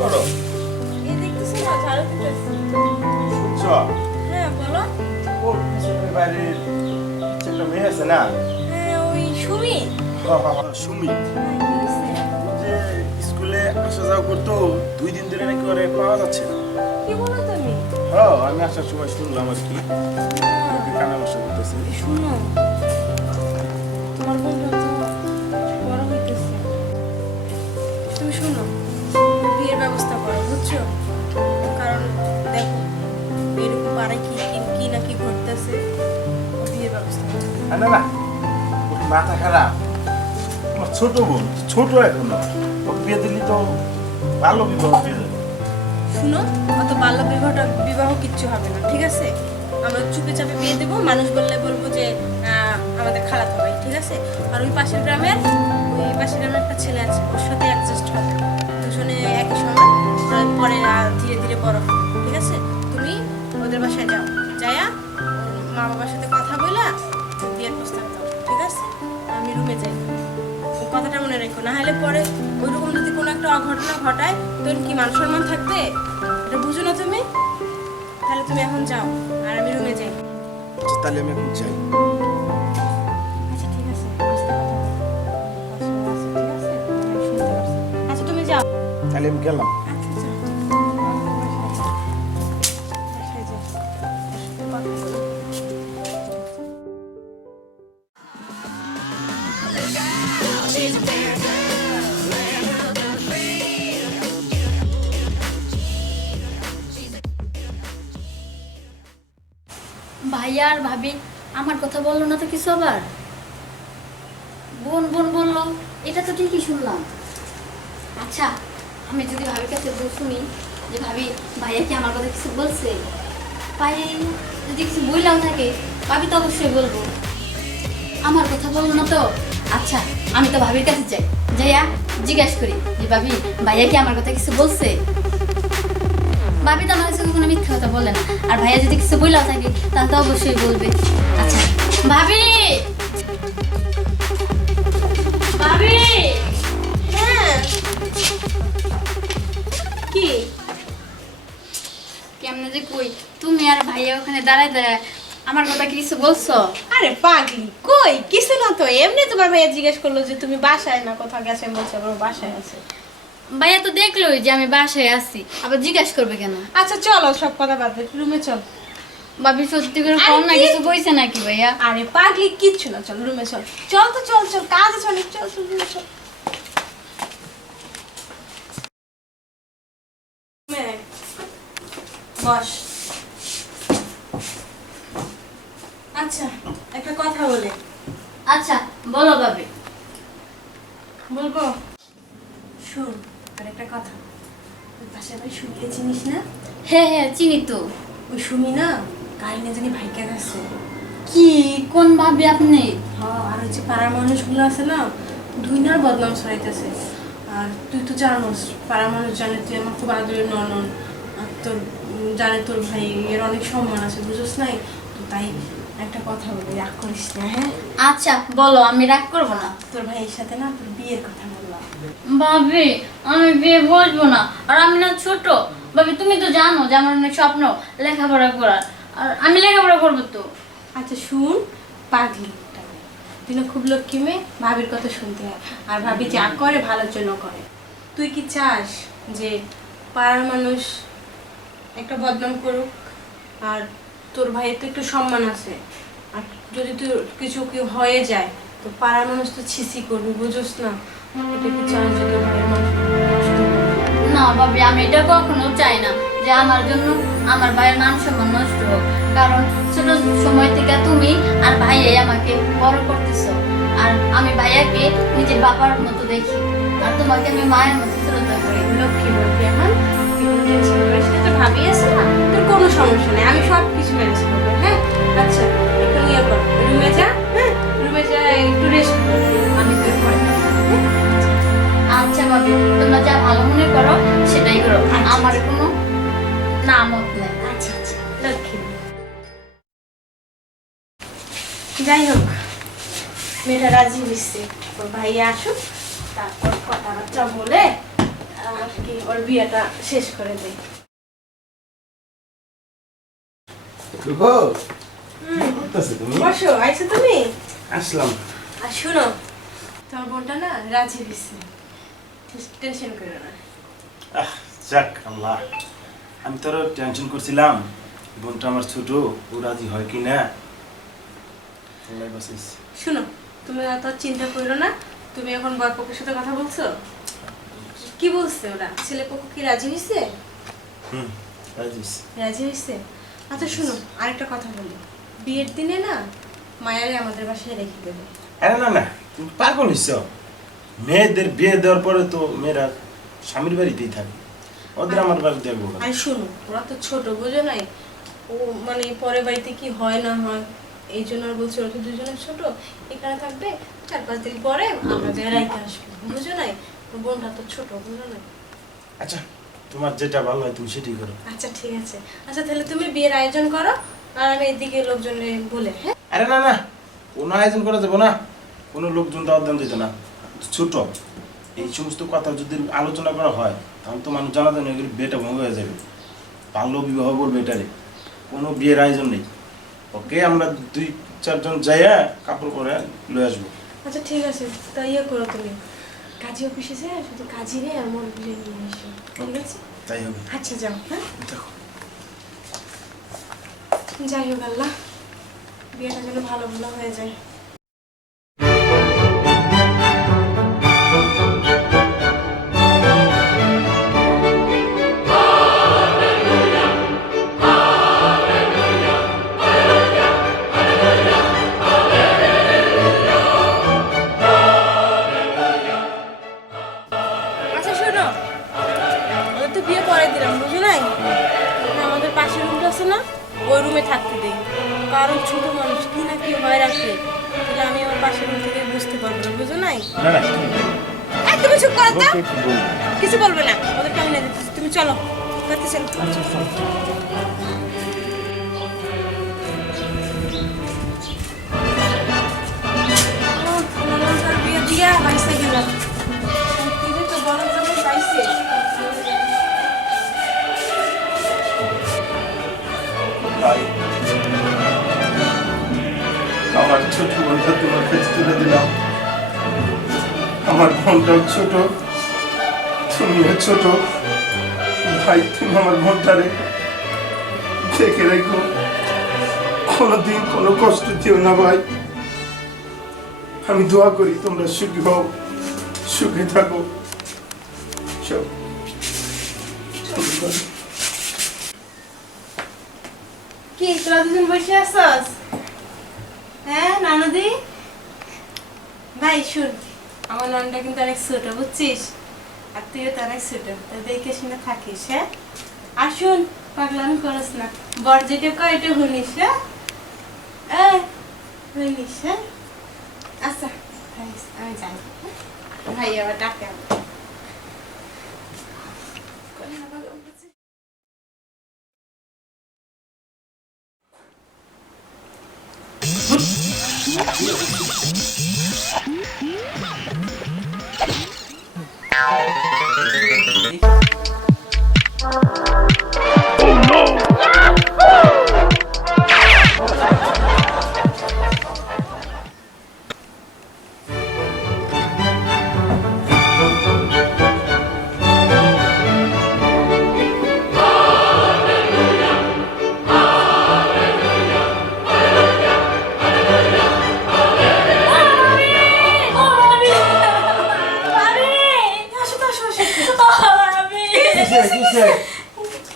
করো? এই দেখতেছো না ঝাড়ু দিতেছি। শুনছো? হ্যাঁ বলো। ওর পিছনের বাইরে একটা মেয়ে আছে না? হ্যাঁ ওই সুমি। সুমি। হ্যাঁ কি হয়েছে? যে স্কুলে আসা যাওয়া করতো 2 দিন ধরে নাকি ওরে পাওয়া যাচ্ছে না। কি বলো তুমি? আমি আসার সময় শুনলাম আর কি। হ্যাঁ, কানা বসা করতেছে। শোনো তোমার বোনটা তো বড় হইতেছে, তুমি শোনো বিয়ের ব্যবস্থা করো বুঝছো? কারণ দেখো এরকম পারে কি কি কি না কি ঘটতেছে, বিয়ের ব্যবস্থা করো। না না, ওর মাথা খারাপ। আমার ছোট বোন, ছোট এখনো। ওকে বিয়ে দিলি তো ভালো বিবাহ বিয়ে দেবে। শুনো অত বাল্য বিবাহ কিচ্ছু হবে না, ঠিক আছে? আমরা চুপে চাপে বিয়ে দেবো, মানুষ বললে বলবো যে আমাদের খালাতো ভাই, ঠিক আছে? আর ওই পাশের গ্রামের একটা ছেলে আছে, ওর সাথে অ্যাডজাস্ট হবে, দুজনে একই সময় ওরা পরে ধীরে ধীরে বড় হবে, ঠিক আছে? তুমি ওদের বাসায় যাও, যাইয়া ওর মা বাবার সাথে কথা বলে বিয়ের প্রস্তাব দাও, ঠিক আছে? আমি রুমে যাই, ও কথাটা মনে রেখো, না হলে পরে ওইরকম যদি কোনো একটা অঘটনা ঘটায় তোর কি মান সম্মান থাকবে? এটা বুঝো না তুমি? তাহলে তুমি এখন যাও আর আমি রুমে যাই। আচ্ছা, তাহলে আমি এখন যাই। আচ্ছা ঠিক আছে, আস্তে কথা বলো। বাসায় আছে, ঠিক আছে? আমি শুনতে পারছি। আচ্ছা তুমি যাও। তাহলে আমি গেলাম। আচ্ছা যাও। বাসায় যাও। কথা বলো। ভাইয়া আর ভাবি আমার কথা বললো না তো কিছু, আবার বোন বোন বললো, এটা তো ঠিকই শুনলাম। আচ্ছা আমি যদি ভাবির কাছে শুনি যে ভাবি ভাইয়া কি আমার কথা কিছু বলছে, ভাই যদি কিছু বললাম থাকে ভাবি তো অবশ্যই বলবো। আমার কথা বললো না তো, আচ্ছা আমি তো ভাবির কাছে যাই, যাইয়া জিজ্ঞাসা করি যে ভাবি ভাইয়া কি আমার কথা কিছু বলছে। ভাবি তো আমার কাছে কখনো মিথ্যা কথা বলে না, আর ভাইয়া যদি কিছু বইলাও থাকে তাহলে তো অবশ্যই বলবে। আচ্ছা ভাবি, ভাবি হ্যাঁ কি? কেমনে যে কই, তুমি আর ভাইয়া ওখানে দাঁড়ায় দাঁড়ায় আমার কথা কি কিছু বলছো? আরে পাগলি, কই কিছু না তো, এমনি তোমার ভাইয়া জিজ্ঞেস করলো যে তুমি বাসায় না কোথাও গেছে, বলছে আমার বাসায় আছে। ভাইয়া তো দেখলোই যে আমি বাসায় আছি, আবার জিজ্ঞাসা করবে কেন? আচ্ছা চলো সব কথা বাদ দে, রুমে চল। ভাবি সত্যি করে আরে কম না কি? কিছু বইছে নাকি ভাইয়া? আরে পাগলি কিচ্ছু না, চল রুমে চল। চল তো চল চল, কাজ আছে অনেক, চল চল রুমে চল। বস। আচ্ছা একটা কথা বলে। আচ্ছা বলো ভাবি। বলবো? শোন আর একটা কথা, ওই পাশে ভাই সুমিকে চিনিস না? হ্যাঁ হ্যাঁ চিনি তো। ওই সুমি না কাহিনী জানি ভাইকে গেছে। কি কোন ভাবি আপনি? আর ওই যে পাড়ার মানুষগুলো আছে না, দুই নার বদনাম ছড়াইতেছে। আর তুই তো জানোস পাড়ার মানুষ জানে তুই আমার খুব আদরের ননদ, আর তোর জানে তোর ভাই এর অনেক সম্মান আছে, বুঝোস নাই? তো তাই একটা কথা বলি, রাগ করিস না, হ্যাঁ? আচ্ছা বলো, আমি রাগ করবো না। তোর ভাইয়ের সাথে না তোর বিয়ের কথা বললাম। ভাবি আমি বিয়ে বসবো না, আর আমি না ছোট। ভাবি তুমি তো জানো যে আমার অনেক স্বপ্ন লেখাপড়া করার, আর আমি লেখাপড়া করবো তো। আচ্ছা শুন পাগলি, তুই না খুব লক্ষ্মী মেয়ে, ভাবির কথা শুনতে হয়, আর ভাবি যা করে ভালোর জন্য করে। তুই কি চাস যে পাড়ার মানুষ একটা বদনাম করুক? আর তোর ভাইয়ের তো একটু সম্মান আছে, আর যদি তুই কিছু কেউ হয়ে যায় তো পাড়ার মানুষ তো ছিছি করবে, বুঝোস না? এটা কি চাস যে তোর ভাইয়ের মানুষ নষ্ট হোক? না ভাবি আমি এটা কখনো চাই না যে আমার জন্য আমার ভাইয়ের মান সম্মান নষ্ট হোক, কারণ ছোট সময় থেকে তুমি আর ভাইয়াই আমাকে বড় করতেছো, আর আমি ভাইয়াকে নিজের বাবার মতো দেখি, আর তোমাকে আমি মায়ের মতো শ্রদ্ধা করি। লক্ষ্মী বলবি এখন, তুই কোনো টেনশন করিস না, তোর ভাবি আছে না, তোর কোনো সমস্যা নেই, আমি সব কিছু ম্যানেজ করবো, হ্যাঁ? আচ্ছা এখন ইয়ে কর, রুমে যা, হ্যাঁ রুমে যা একটু রেস্ট কর, আমি তোর পরে আচ্ছা ভাবি তোমরা যা ভালো মনে করো সেটাই করো, আচ্ছা। আমার কোনো নামত নেই। আচ্ছা আচ্ছা লক্ষ্মী। যাই হোক মেয়েটা রাজি হয়েছে, ওর ভাইয়া আসুক, তারপর কথাবার্তা বলে আর কি ওর বিয়েটা শেষ করে দেই। বসো, আইছো তুমি? আসলাম। আর শুনো, তোমার বোনটা না রাজি হয়েছে, টেনশন করো না। যাক আল্লাহ, আমি তো আরো টেনশন করছিলাম বোনটা আমার ছোট, ও রাজি হয় কি না। শুনো, তুমি অত চিন্তা করো না। তুমি এখন বর পক্ষের সাথে কথা বলছো? কি বলছে ওরা? ছেলে পক্ষ কি রাজি হয়েছে? রাজি হয়েছে। আচ্ছা শুনো, আরেকটা কথা বলি, বিয়ের দিনে না মায়ারে আমাদের বাসায় রেখে দেবে। আরে না না, তুমি পাগল হইছ। মেয়েদের বিয়ে দেওয়ার পরে তো মেয়েরা স্বামীর বাড়িতেই থাকে, ওদের আমার বাড়িতে দেখবো না। আর শুনো, ওরা তো ছোট, বুঝো নাই, ও মানে পরের বাড়িতে কি হয় না হয়, এই জন্য আর বলছে ওরা তো দুজনের ছোট, এখানে থাকবে, 4-5 দিন পরে আমরা যাই রাইতে আসবো, বুঝো নাই, ওর বোনটা তো ছোট, বুঝো নাই। আচ্ছা, তোমার যেটা ভালো হয় তুমি সেটাই করো। আচ্ছা ঠিক আছে। আচ্ছা তাহলে তুমি বিয়ের আয়োজন করো, আর আমি এদিকে লোকজনে বলে। হ্যাঁ আরে না না, কোনো আয়োজন করা যাবো না, কোনো লোকজন দাওয়াত দাম দিত না, ছোট। এই সমস্ত কথা যদি আলোচনা করা হয় তাহলে তো মানুষ জানা যায় না, এগুলি বিয়েটা ভঙ্গ হয়ে যাবে। বাল্য বিবাহ বলবে এটারে, কোনো বিয়ের আয়োজন নেই। ওকে, আমরা 2-4 জন যাইয়া কাপড় পরে লয়ে আসবো। আচ্ছা ঠিক আছে, তাই ইয়ে করো তুমি, কাজী অফিসে যায় শুধু কাজী রে আর মোর বিয়ে নিয়ে এসো, ঠিক আছে? তাই হবে। আচ্ছা যাও। হ্যাঁ দেখো, যাই হোক, আল্লাহ বিয়েটা যেন ভালো ভালো হয়ে যায়। আচ্ছা শোনো, ওদের তো বিয়ে পরে দিলাম, বুঝো নাই, আমাদের পাশের রুমটা আছে না, ওই রুমে থাকতে দেই, কারণ ছোট মানুষ কি না কি হয় রাখে, তাহলে আমি আমার পাশের রুম থেকে বুঝতে পারবো না, বুঝো নাই। না না, তুমি চুপ করো তো, ওকে কি বলবো? কিছু বলবে না, ওদেরকে আমি না দিতেছি, তুমি চলো করতে চলো। বিয়ে দিয়া বাইসে গেলাম, তো বড় জামাই বাইসে। ভাই, আমার ছোট বোনটা তোমার কাছে তুলে দিলাম। আমার বোনটাও ছোট, তুমিও ছোট। ভাই, তুমি আমার বোনটারে দেখে রেখো, কোনোদিন কোনো কষ্ট দিও না ভাই। আমি দোয়া করি তোমরা সুখী হও, সুখে থাকো। চল। কি তোরা দুজন বসে আছস? হ্যাঁ নানুদি ভাই, শুন, আমার নানটা কিন্তু অনেক ছোট, বুঝছিস, আর তুইও তো অনেক ছোট, তো দেখে শুনে থাকিস। হ্যাঁ আর শুন, পাগলামি করিস না, বর যেটা কয় এটা শুনিস। হ্যাঁ শুনিস। হ্যাঁ আচ্ছা আমি যাই, ভাই আবার ডাকে।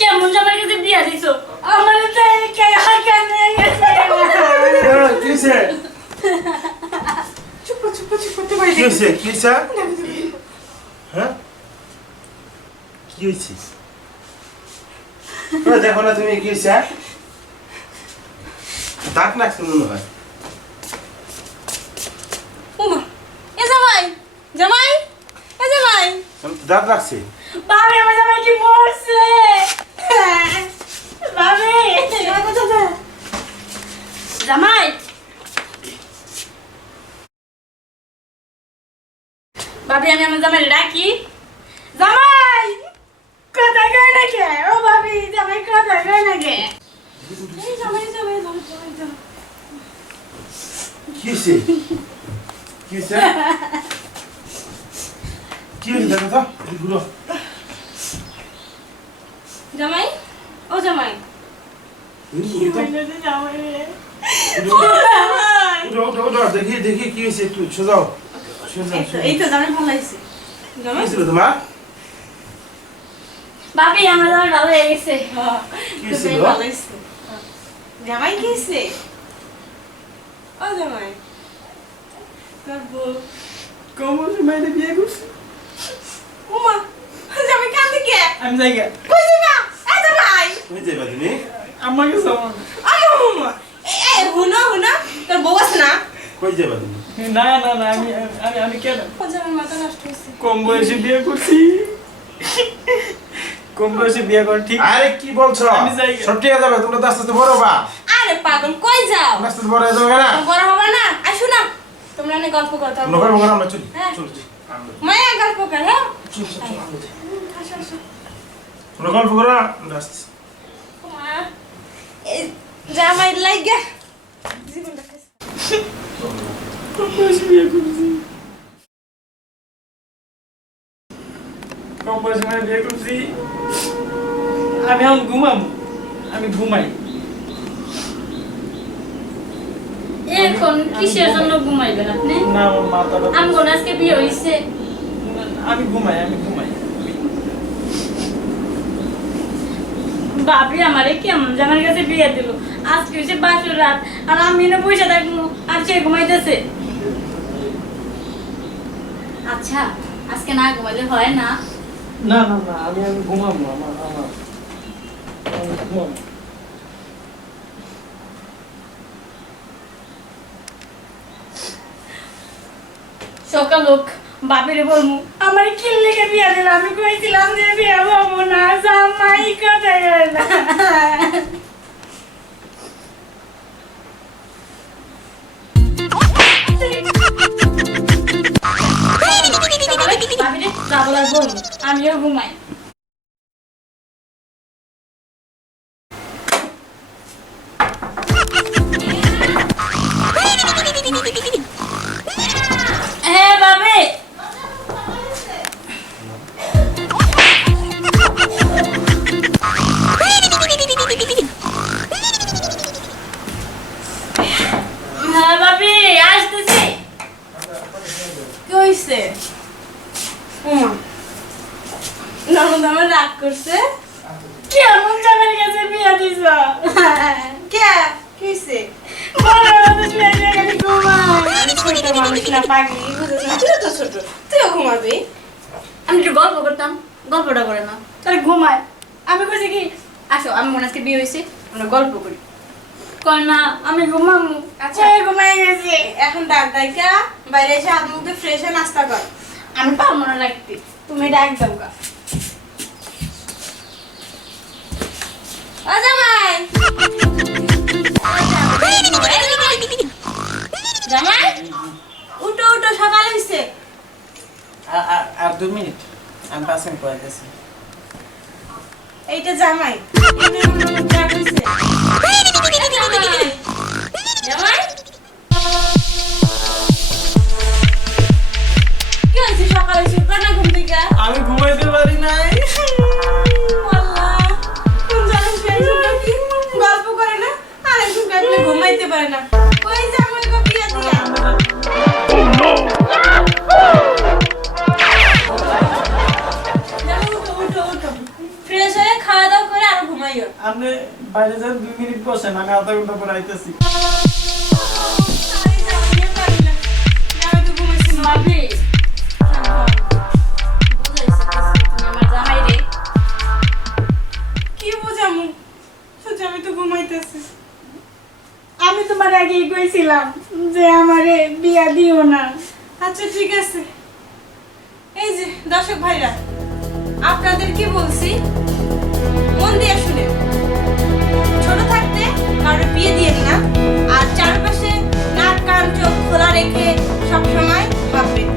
কেমন জামাই কাছে বিয়া দিছো? আমার তো চুপ চুপ চুপ করতে কি হয়েছে? কি হয়েছে? হ্যাঁ, কি হয়েছে? দেখো না তুমি, কি হয়েছে? দাঁত লাগছে মনে হয়। ওমা, এ জামাই, জামাই, এ জামাই, দাঁত লাগছে। বাবা, আমার জামাই কি মরছে? বাবা, জামাই, ভাবি আমি আমার জামাই ডাকি। জামাই কথা কয় না কে? ও ভাবি জামাই কথা কয় না কে? এই জামাই জামাই জামাই জামাই জামাই। কি হয়েছে? কি হয়েছে? কি হয়েছে দেখো তো? একটু ঘুরো। জামাই ও জামাই দেখি দেখি কি হয়েছে একটু সোজাও সোজাও এই তো জামাই ভালো লাগছে কি জামাই হয়েছিল তোমার? ভাবি আমার জামাই ভালো হয়ে গেছে। কি হয়েছিল? ভালো লাগছে জামাই কি হয়েছে ও জামাই তোর বউ কমল মেয়েটা বিয়ে করছি ওমা জামাই কান্দে কে আমি জায়গা কই যাবা এই জামাই কই যাইবা তুমি? আমাকে সমান আরে ওমা এই হুনা হুনা তোর বউ আছে না কই যাইবা তুমি? না না না আমি আমি আমি কেন ও জামাই মাথা নষ্ট হইছে কম বয়সে বিয়ে করছি কম বয়সে বিয়ে কর ঠিক আরে কি বলছো? আমি যাই। সব ঠিক আছে যাবে, তোমরা তো আস্তে আস্তে বড় হবা। আরে পাগল কই যাও তোমরা আস্তে আস্তে বড় হয়ে যাবে না? বড় হবে না আসো না তোমরা অনেক গল্প করতে তোমরা করবো না, আমরা চলি হ্যাঁ। চলো চলো মায়া গল্প কর হ্যাঁ চলো চলো আমরা যাই। আসো আসো তোমরা গল্প করো আমরা আসছি। মা এই জামাই লাগা জীবনটা শেষ। কম বয়সে বিয়ে করছি কম বয়সে মানে বিয়ে করছি আমি এখন ঘুমাম আমি ঘুমাই এখন কিসের জন্য ঘুমাইবেন আপনি? না আমার মাথা ব্যথা। আমগো না আজকে বিয়ে হইছে। আমি ঘুমাই আমি ঘুমাই বাপরে আমারে কেমন জামার কাছে বিয়ে দিল। আজকে হইছে বাসর রাত আর আমি না পয়সা থাকবো আর সে ঘুমাইতেছে। আচ্ছা আজকে না ঘুমাইলে হয় না? না না না আমি আমি ঘুমাবো আমার আমার আমি ঘুমাবো সকাল হোক বাপেরে বলবো আমার কি লেগে বিয়ে দিল। আমি কইছিলাম যে বিয়ে হবো না জামাই কথা কয় না। বাপেরে যা বলার বলবো আমিও ঘুমাই। হ্যাঁ বাবে হ্যাঁ বাবি আসতেছি। কি হইছে ওমা ননদ আমার রাগ করছে কেমন জামাই কাছে বিয়ে দিছ? কে কি হইছে বড় মানুষ মেয়ে গেলে ঘুমায়। আমি ছোট মানুষ না পাগলি বুঝেছ না তুই তো ছোট তুইও ঘুমাবি আমি একটু গল্প করতাম গল্পটা করে না তাহলে ঘুমায়। আমি কইছি কি আসো আমি মনে আজকে বিয়ে হয়েছে আমরা গল্প করি। কয় না আমি ঘুমাবো। আচ্ছা ঘুমাই গেছি। এখন ডাক ডাইকা বাইরে এসে হাত মুখ দিয়ে ফ্রেশ হয়ে নাস্তা কর আমি পারবো না রাখতে তুমি ডাক দাও গা। ও জামাই জামাই উঠো উঠো সকাল হইছে আর 2 মিনিট আমি 5 মিনিট পরে যাচ্ছি এইটা জামাই এমনি মনে ডাক হইছে জামাই কি হইছে সকাল হইছে কানা ঘুম থেকে আমি ঘুমাইতে পারি নাই আল্লাহ কোন জামাই টেনশনটা কি গল্প করে না আর একটু কাটলে ঘুমাইতে পারে না কই জামাই গো বিয়া দিয়া জামাই উঠো উঠো উঠো ফ্রেশ হয়ে খাওয়া দাওয়া করে আর ঘুমাইও আপনি বাইরে যান 2 মিনিট বসেন আমি আধা ঘন্টা পরে আইতেছি আরে জামাই নিয়ে পারি না জামাই তো ঘুমাইছে না ভাবি বুঝাইছে তুমি আমার জামাই রে। কি বুঝামু সোজা আমি তো ঘুমাইতেছি আমি তোমার আগেই কইছিলাম যে আমারে বিয়া দিও না। আচ্ছা ঠিক আছে এই যে দর্শক ভাইরা আপনাদের কি বলছি মন দিয়ে শুনে ছোট থাকতে কারোর বিয়ে দিয়েন না আর চারপাশে নাক কান চোখ খোলা রেখে সবসময় ভাববেন